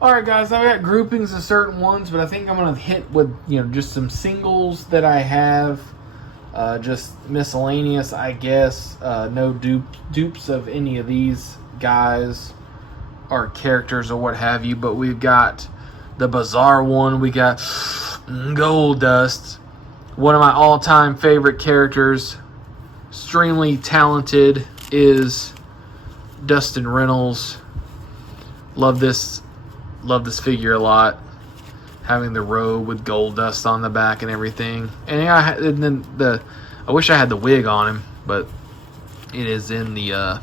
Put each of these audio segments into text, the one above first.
Alright guys, I've got groupings of certain ones, but I think I'm going to hit with, just some singles that I have. Just miscellaneous, I guess. No dupes of any of these guys or characters or what have you, but we've got the bizarre one. We got Gold Dust, one of my all-time favorite characters. Extremely talented is Dustin Reynolds. Love this figure a lot. Having the robe with gold dust on the back and everything. And I wish I had the wig on him, but it is in the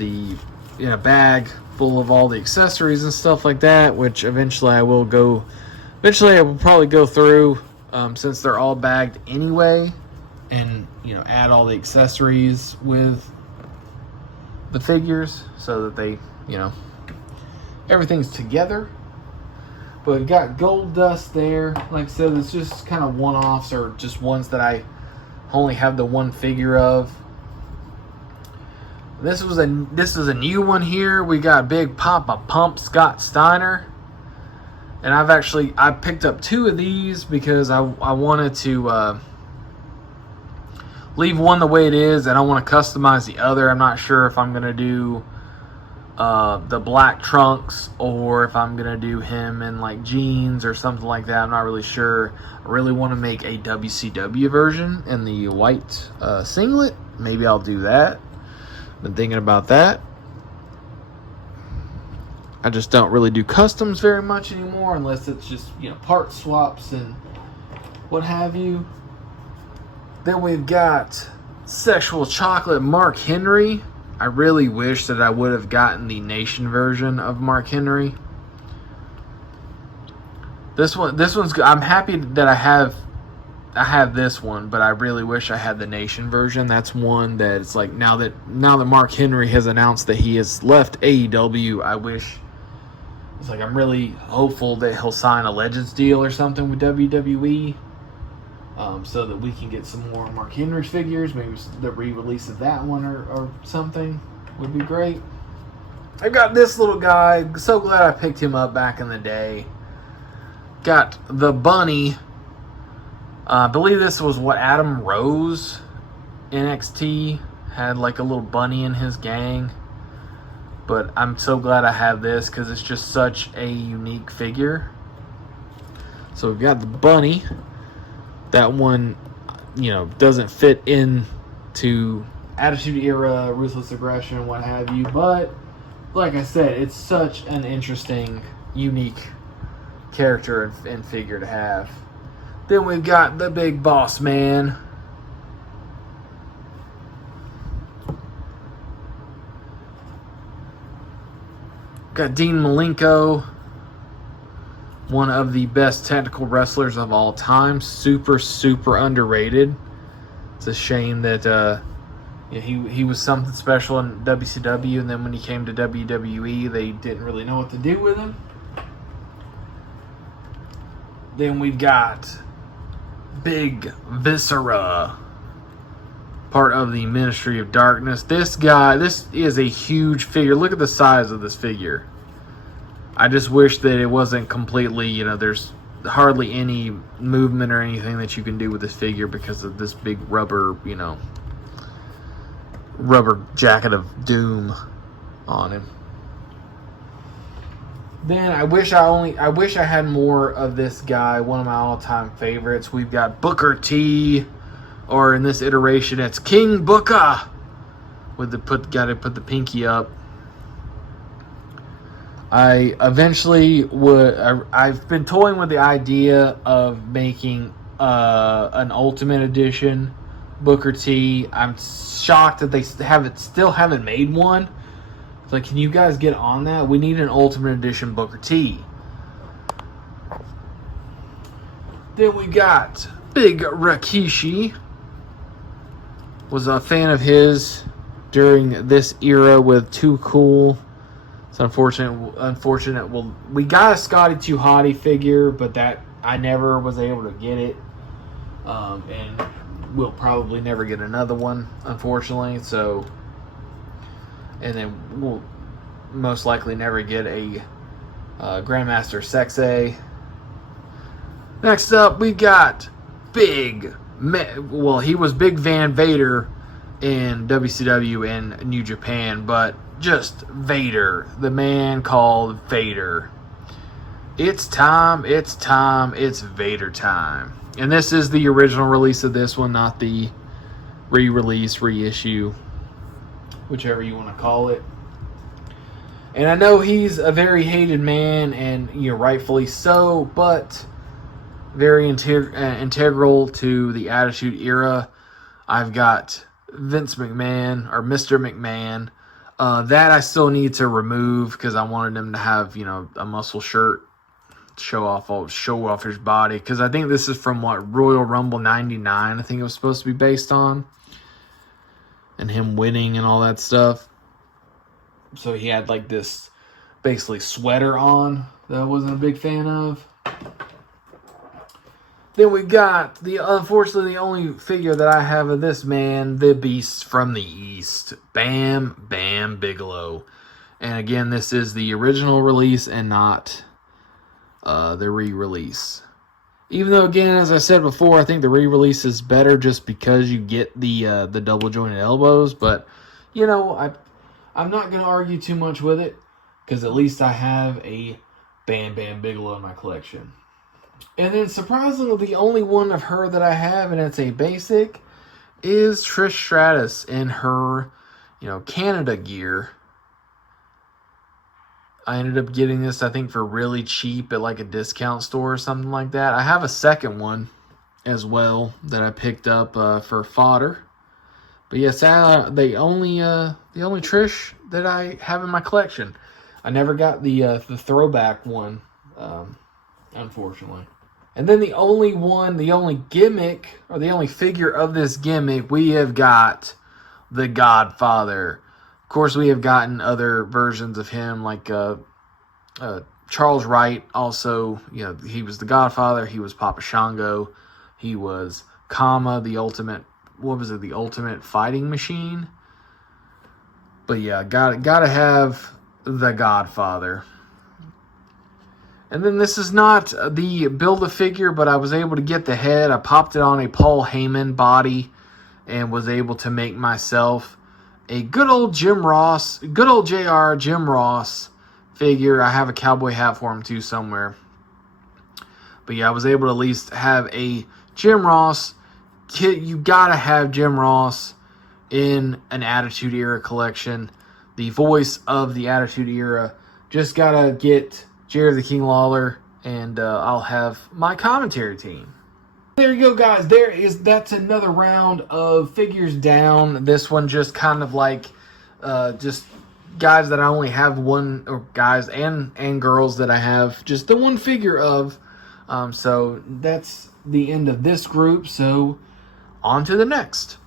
in a bag full of all the accessories and stuff like that, which eventually I will probably go through, since they're all bagged anyway, and add all the accessories with the figures so that they everything's together. But we've got Gold Dust there. Like I said, it's just kind of one-offs or just ones that I only have the one figure of. This was a new one here. We got Big Papa Pump Scott Steiner. And I picked up two of these because I wanted to leave one the way it is, and I want to customize the other. I'm not sure if I'm going to do the black trunks or if I'm going to do him in like jeans or something like that. I'm not really sure. I really want to make a WCW version in the white singlet. Maybe I'll do that. Been thinking about that. I just don't really do customs very much anymore unless it's just, part swaps and what have you. Then we've got Sexual Chocolate Mark Henry. I really wish that I would have gotten the Nation version of Mark Henry. This one's good. I'm happy that I have this one, but I really wish I had the Nation version. That's one that it's like now that Mark Henry has announced that he has left AEW, I wish it's like I'm really hopeful that he'll sign a Legends deal or something with WWE. So that we can get some more Mark Henry figures. Maybe the re-release of that one or something would be great. I've got this little guy. So glad I picked him up back in the day. Got the bunny. I believe this was what Adam Rose, NXT, had like a little bunny in his gang. But I'm so glad I have this because it's just such a unique figure. So we've got the bunny. That one, doesn't fit into Attitude Era, Ruthless Aggression, what have you. But, like I said, it's such an interesting, unique character and figure to have. Then we've got the Big Boss Man. Got Dean Malenko. One of the best technical wrestlers of all time. Super, super underrated. It's a shame that he was something special in WCW, and then when he came to WWE, they didn't really know what to do with him. Then we got Big Viscera, part of the Ministry of Darkness. This is a huge figure. Look at the size of this figure. I just wish that it wasn't completely, there's hardly any movement or anything that you can do with this figure because of this big rubber jacket of doom on him. Then I wish I had more of this guy, one of my all-time favorites. We've got Booker T, or in this iteration, it's King Booker. Gotta put the pinky up. I eventually I've been toying with the idea of making an Ultimate Edition Booker T. I'm shocked that they still haven't made one. It's like, can you guys get on that? We need an Ultimate Edition Booker T. Then we got Big Rikishi. Was a fan of his during this era with Too Cool. It's unfortunate. Well, we got a Scotty 2 Hottie figure, but that I never was able to get it, and we'll probably never get another one, unfortunately. So, and then we'll most likely never get a Grandmaster Sexay. Next up, we got well, he was Big Van Vader in WCW and New Japan, but just Vader, the man called Vader. It's time, it's Vader time. And this is the original release of this one, not the re-release, reissue, whichever you want to call it. And I know he's a very hated man, and rightfully so, but very integral to the Attitude Era. I've got Vince McMahon, or Mr. McMahon. That I still need to remove because I wanted him to have, a muscle shirt, show off his body. Because I think this is from Royal Rumble '99. I think it was supposed to be based on, and him winning and all that stuff. So he had like this basically sweater on that I wasn't a big fan of. Then we got unfortunately the only figure that I have of this man, the Beast from the East, Bam Bam Bigelow. And again, this is the original release and not the re-release. Even though, again, as I said before, I think the re-release is better just because you get the double jointed elbows. But I'm not going to argue too much with it because at least I have a Bam Bam Bigelow in my collection. And then, surprisingly, the only one of her that I have, and it's a basic, is Trish Stratus in her, Canada gear. I ended up getting this, I think, for really cheap at like a discount store or something like that. I have a second one as well that I picked up for fodder. But yes, the only Trish that I have in my collection. I never got the throwback one, unfortunately. And then the only gimmick, or the only figure of this gimmick, we have got the Godfather. Of course, we have gotten other versions of him, like Charles Wright. Also, he was the Godfather. He was Papa Shango. He was Kama, the ultimate. What was it? The ultimate fighting machine. But yeah, gotta have the Godfather. And then this is not the Build-A-Figure, but I was able to get the head. I popped it on a Paul Heyman body and was able to make myself a good old JR Jim Ross figure. I have a cowboy hat for him too somewhere. But yeah, I was able to at least have a Jim Ross. You gotta have Jim Ross in an Attitude Era collection. The voice of the Attitude Era. Just gotta get Jerry the King Lawler, and I'll have my commentary team. There you go, guys. That's another round of figures down. This one just kind of like just guys that I only have one, or guys and girls that I have just the one figure of. So that's the end of this group. So on to the next.